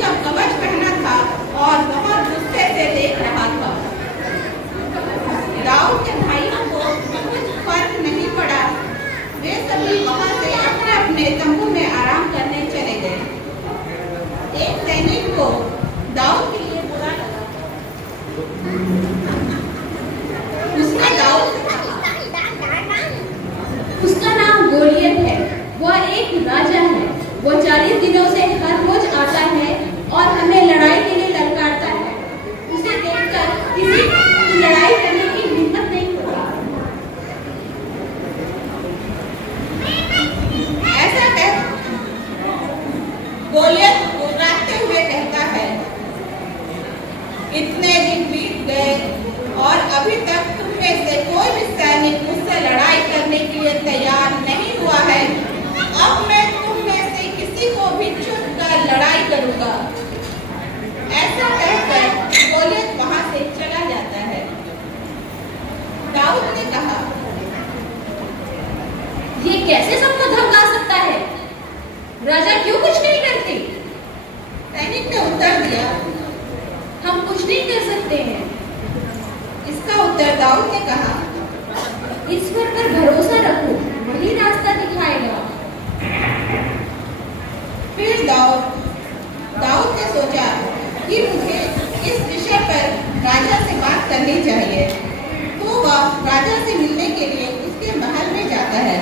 का कवच पहना था और बहुत गुस्से से देख रहा था। दाऊद के भाइयों को कुछ फर्क नहीं पड़ा। वे सभी वहां से अपने अपने तंबू में आराम करने चले गए। एक सैनिक को दाऊद के लिए बुरा लगा। उसने दाऊद से कहा, उसका नाम गोलियत है, वह एक राजा है। वो 40 दिनों से हर रोज आता है और हमें लड़ाई के लिए ललकारता है। उसे देखकर किसी की लड़ाई करने की हिम्मत नहीं होती। ऐसा कह गोलियत मुस्कुराते हुए कहता है, इतने दिन बीत गए और अभी तक तुम में से कोई भी सैनिक मुझसे लड़ाई करने के लिए तैयार नहीं हुआ है। अब मैं तुम में से किसी को भी छुपकर लड़ाई करूंगा। ऐसा कहकर गोलियत वहां से चला जाता है। दाऊद ने कहा, ये कैसे सबको धमका सकता है? राजा क्यों कुछ नहीं करते? सैनिक ने उत्तर दिया, हम कुछ नहीं कर सकते हैं। इसका उत्तर दाऊद ने कहा, ईश्वर पर भरोसा रखो, वही रास्ता दिखाएगा। फिर दाऊद ने सोचा कि मुझे इस विषय पर राजा से बात करनी चाहिए। तो वह राजा से मिलने के लिए उसके महल में जाता है।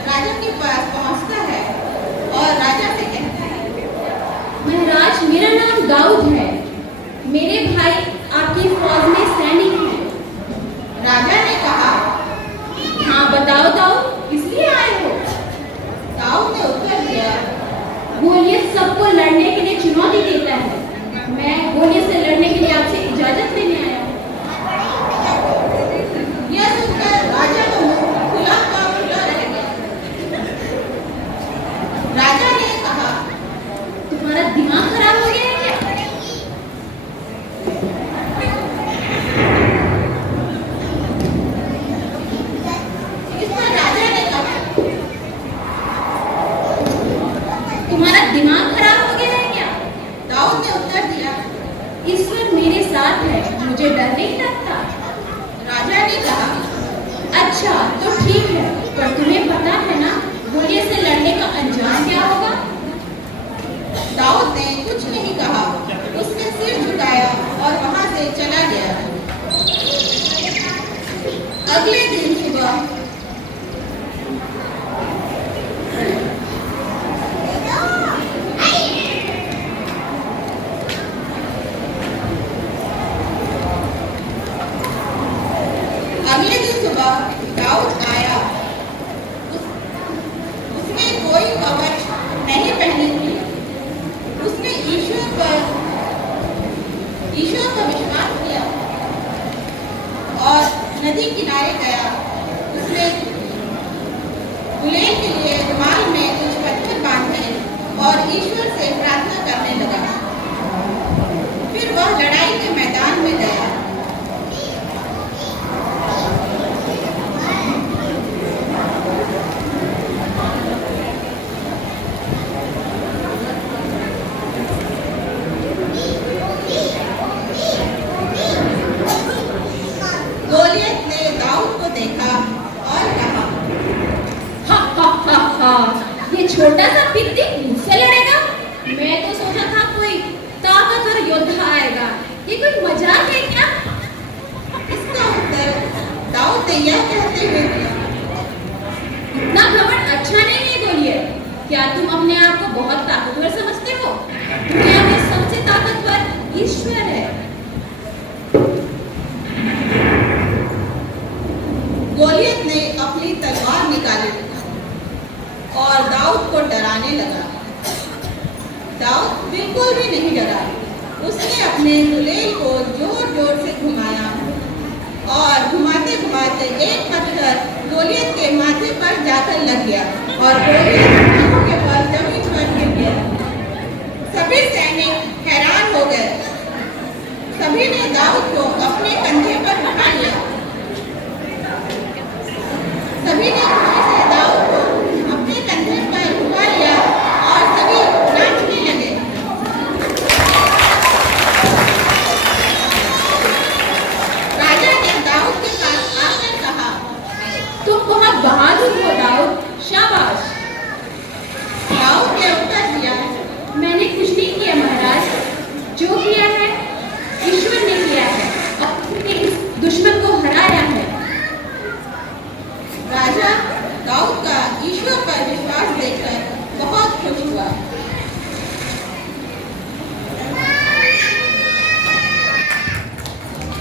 राजा के पास पहुंचता है और राजा से कहता है, महाराज, मेरा नाम दाऊद है। मेरे भाई आपकी फौज में सैनिक हैं। राजा ने कहा, हाँ बताओ दाऊद, किस लिए आए हो? दाऊद ने उत्तर दिया, गोलियत सबको लड़ने के लिए चुनौती देता है। मैं गोलियत से लड़ने के लिए आपसे इजाजत लेने आया हूँ। यह सुनकर राजा को खुला का खुला रह गया। राजा ने कहा, तुम्हारा दिमाग खराब हो गया है क्या? इस पर राजा ने कहा, तुम्हारा दिमाग खराब हो गया है क्या? दाऊद ने उत्तर दिया, ईश्वर मेरे साथ है, मुझे डर नहीं लगता। राजा ने कहा, अच्छा तो ठीक है, पर तुम्हें पता है ना गोलियत से लड़ने का अंजाम क्या होगा? दाऊद ने कुछ नहीं कहा। उसने सिर झुकाया और वहां से चला गया। अगले दिन सुबह दाऊद आया। उसने कोई कवच नहीं पहनी थी। उसने ईश्वर पर विश्वास किया और नदी किनारे गया। उसने गुलेल के लिए रुमाल में कुछ पत्थर बांधे और ईश्वर से प्रार्थना करने लगा। फिर वह लड़ाई के मैदान में गया। गोलियत ने दाऊद को देखा और कहा, हा, ये छोटा सा पित्ती मुझसे लड़ेगा? मैं नहीं डरा। उसने अपने गुलेल को जोर जोर से घुमाया और घुमाते घुमाते एक पत्थर गोलियत के माथे पर जाकर लग गया और गोलियत आंखों के बल जमीन पर गिर गया। सभी सैनिक हैरान हो गए। सभी ने दाऊद को अपने कंधे पर उठा लिया। सभी ने खुशी से दाऊद को अपने कंधे पर उठा लिया और सभी नाचने लगे। राजा ने दाऊद के पास आकर कहा, तुम बहुत बहादुर हो दाऊद, शाबाश। दाऊद ने उत्तर दिया, मैंने कुछ नहीं किया महाराज, जो किया है